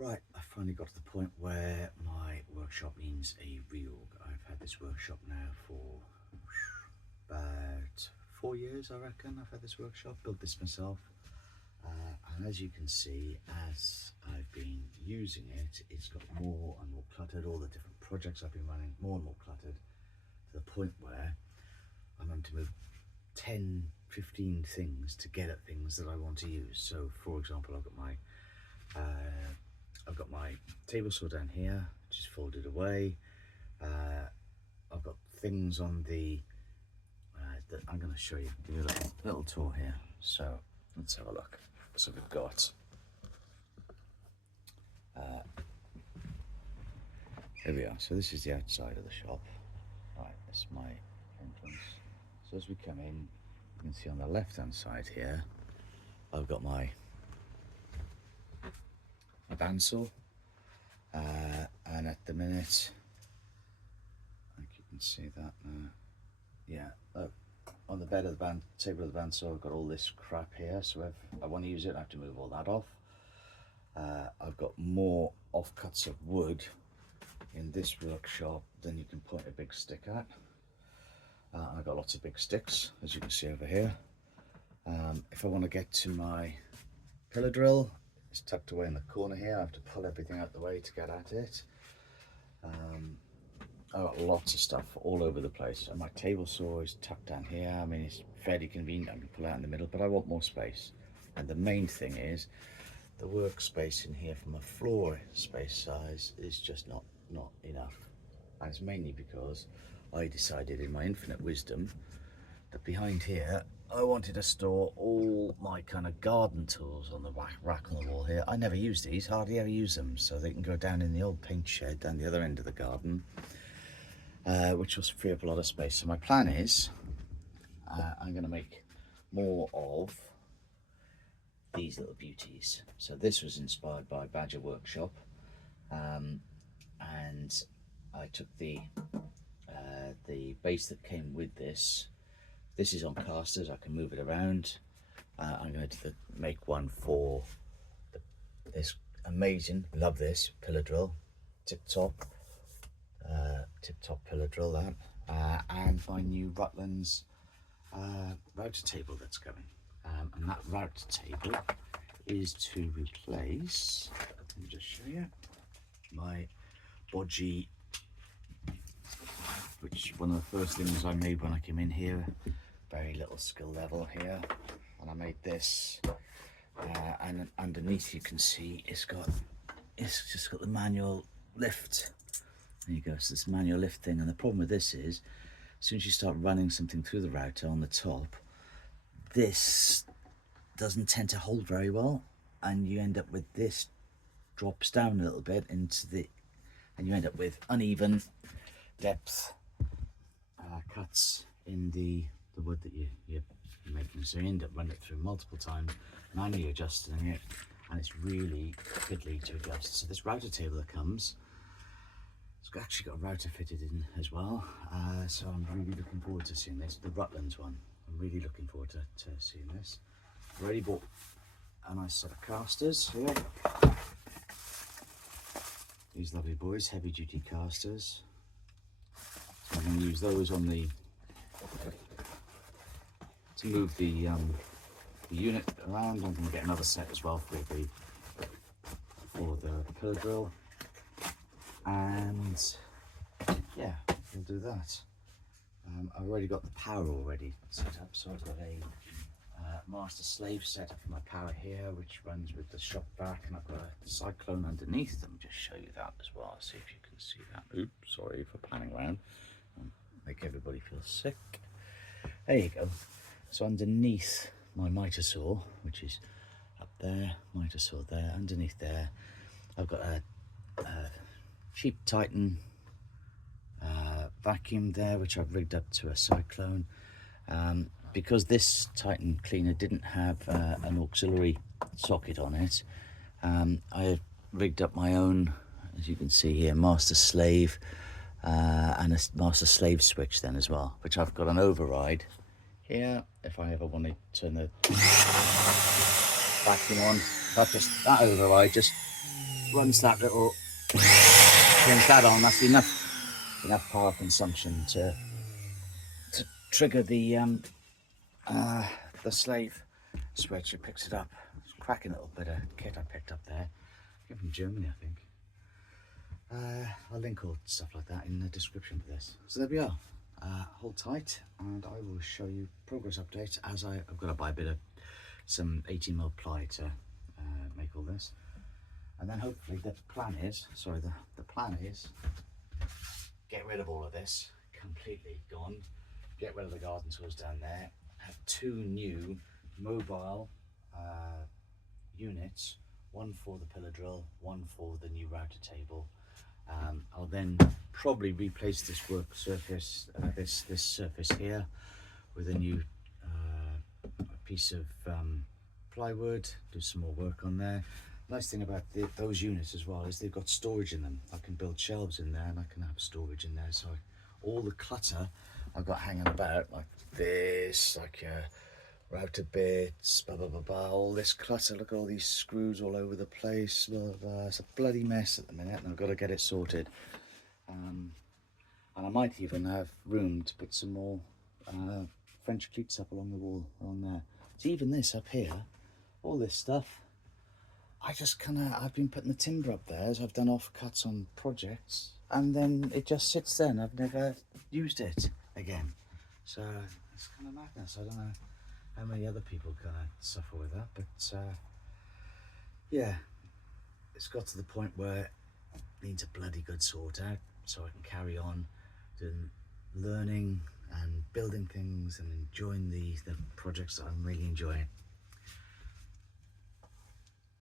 Right, I finally got to the point where my workshop needs a reorg. I've had this workshop now for about 4 years, I reckon. I've had this workshop, built this myself. And as you can see, as I've been using it, it's got more and more cluttered. All the different projects I've been running, more and more cluttered, to the point where I'm having to move 10, 15 things to get at things that I want to use. So, for example, I've got my table saw down here, which is folded away. I've got things on the that I'm going to show you. Give you a little tour here. So let's have a look. So we've got here we are. So this is the outside of the shop. Right, that's my entrance. So as we come in, you can see on the left-hand side here, I've got my bandsaw, and at the minute, I think you can see that now. Yeah, look, on the bed of the table of the bandsaw, I've got all this crap here. So if I want to use it, I have to move all that off. I've got more offcuts of wood in this workshop than you can point a big stick at. I've got lots of big sticks, as you can see over here. If I want to get to my pillar drill, it's tucked away in the corner here. I have to pull everything out the way to get at it. I've got lots of stuff all over the place. And my table saw is tucked down here. I mean, it's fairly convenient. I can pull it out in the middle, but I want more space. And the main thing is the workspace in here from a floor space size is just not enough. And it's mainly because I decided in my infinite wisdom that behind here I wanted to store all my kind of garden tools on the rack on the wall here. I never use these, hardly ever use them, so they can go down in the old paint shed down the other end of the garden, which will free up a lot of space. So my plan is I'm going to make more of these little beauties. So this was inspired by Badger Workshop, and I took the base that came with this. This is on casters, I can move it around. I'm going to make one for this amazing, love this pillar drill, tip top pillar drill, that, and my new Rutland's router table that's coming. And that router table is to replace, let me just show you, my Bodgy, which one of the first things I made when I came in here. Very little skill level here, and I made this, and underneath you can see it's just got the manual lift. There you go. So this manual lift thing, and the problem with this is, as soon as you start running something through the router on the top, this doesn't tend to hold very well, and you end up with this drops down a little bit into the, and you end up with uneven depth cuts in the wood that you're making. So you end up running it through multiple times, manually adjusting it, and it's really fiddly to adjust. So this router table that comes, it's actually got a router fitted in as well. So I'm really looking forward to seeing this, the Rutland's one. I'm really looking forward to seeing this. I've already bought a nice set of casters here. These lovely boys, heavy duty casters. So I'm going to use those on the to move the unit around. I'm going to get another set as well for the pillar drill, and yeah, we'll do that. I've already got the power already set up, so I've got a master slave set up for my power here, which runs with the shop back, and I've got a cyclone underneath. Let me just show you that as well, see if you can see that. Oops, sorry for panning around, make everybody feel sick. There you go. So underneath my miter saw, which is up there, miter saw there, underneath there, I've got a cheap Titan vacuum there, which I've rigged up to a cyclone. Because this Titan cleaner didn't have an auxiliary socket on it, I rigged up my own, as you can see here, master slave, and a master slave switch then as well, which I've got an override here if I ever want to turn the vacuum on. That override just once that little turns that on, that's enough power consumption to trigger the slave switch. It picks it up. It's a cracking little bit of kit I picked up there. Came from Germany, I think. I'll link all stuff like that in the description for this. So there we are. Hold tight and I will show you progress updates as I've got to buy a bit of some 18mm ply to make all this. And then hopefully the plan is get rid of all of this, completely gone, get rid of the garden tools down there, have 2 new mobile units, one for the pillar drill, one for the new router table. I'll then probably replace this work surface, this surface here, with a new piece of plywood, do some more work on there. Nice thing about those units as well is they've got storage in them. I can build shelves in there and I can have storage in there. So all the clutter I've got hanging about, like this, like router bits, blah, blah, blah, blah, all this clutter. Look at all these screws all over the place. Blah, blah, blah. It's a bloody mess at the minute and I've got to get it sorted. And I might even have room to put some more French cleats up along the wall, along there. So even this up here, all this stuff, I've been putting the timber up there as I've done offcuts on projects, and then it just sits there and I've never used it again. So it's kind of madness. I don't know how many other people kind of suffer with that, but yeah, it's got to the point where it needs a bloody good sort out so I can carry on doing learning and building things and enjoying the projects that I'm really enjoying.